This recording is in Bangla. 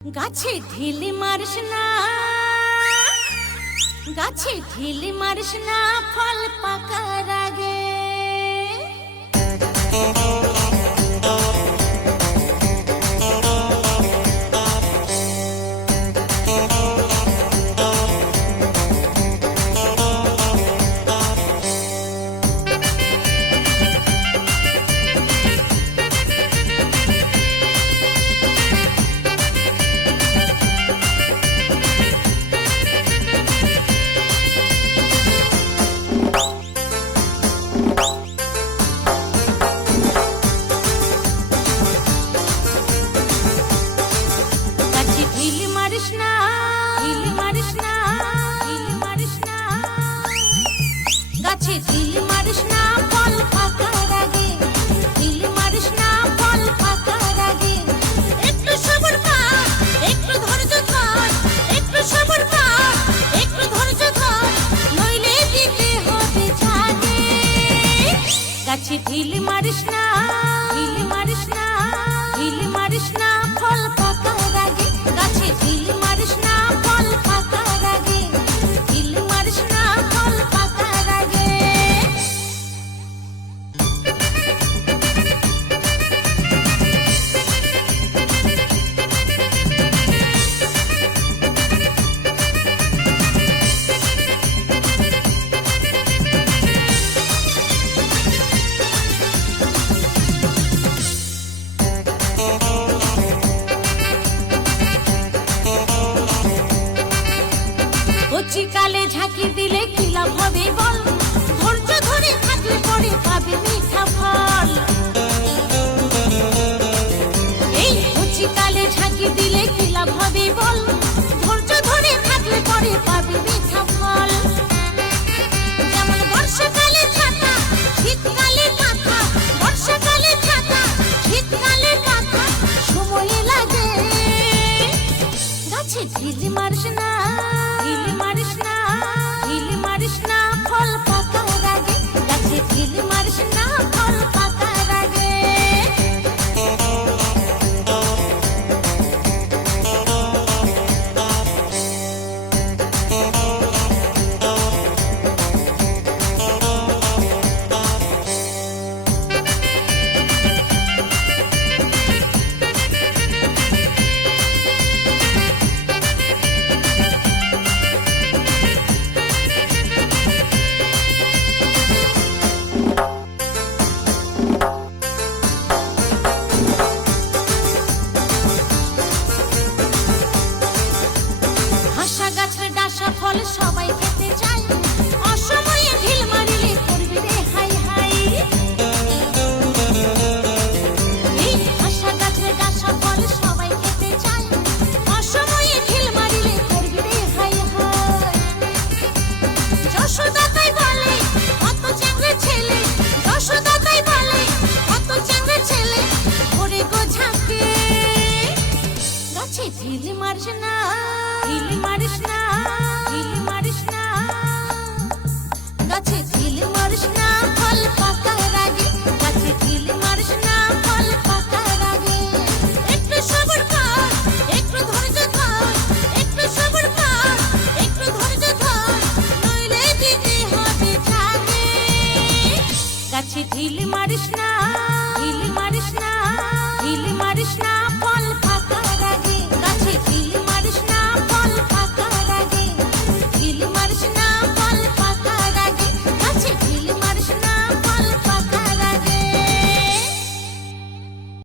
গাছে ঢিল মারিস না, গাছে ঢিল মারিস না, ফল পাকার আগে। গাছে ঢিল মারিস না, ঢিল মারিস না, ঢিল মারিস না, ফল পাকার আগে। গাছে ঢিল মারিস না, ফল পাকার আগে। ঢিল মারিস না, ফল পাকার আগে। কচিকালে ঝাঁকি দিলে কি লাভ হবে বল, ধৈর্য ধরে থাকলে পরে পাবে মিঠা ফল। এই কচিকালে ঝাঁকি দিলে কি লাভ হবে বল, ধৈর্য ধরে থাকলে পরে পাবে মিঠা ফল। যেমন বর্ষাকালে ছাতা, শীতকালে কাঁথা, বর্ষাকালে ছাতা, শীতকালে কাঁথা, সময় লাগে। গাছে ঢিল মারিস না, ঢিল মারিস না, ঢিল মারিস না, ফল পাকার আগে। গাছে ঢিল মারিস না, ফল পাকার আগে। ফল সবাই খেতে চায়, অসময়ে ঢিল মারিলে করবি রে হাই হাই। এই হাসা গাছের ডাসা ফল সবাই খেতে চায়, অসময়ে ঢিল মারিলে করবি রে হাই হাই। যশোদা তাই বলে কত চ্যাংড়া ছেলে, যশোদা তাই বলে কত চ্যাংড়া ছেলে, ওরে গো ঝাঁকে। গাছে ঢিল মারিস না, ঢিল মারিস না,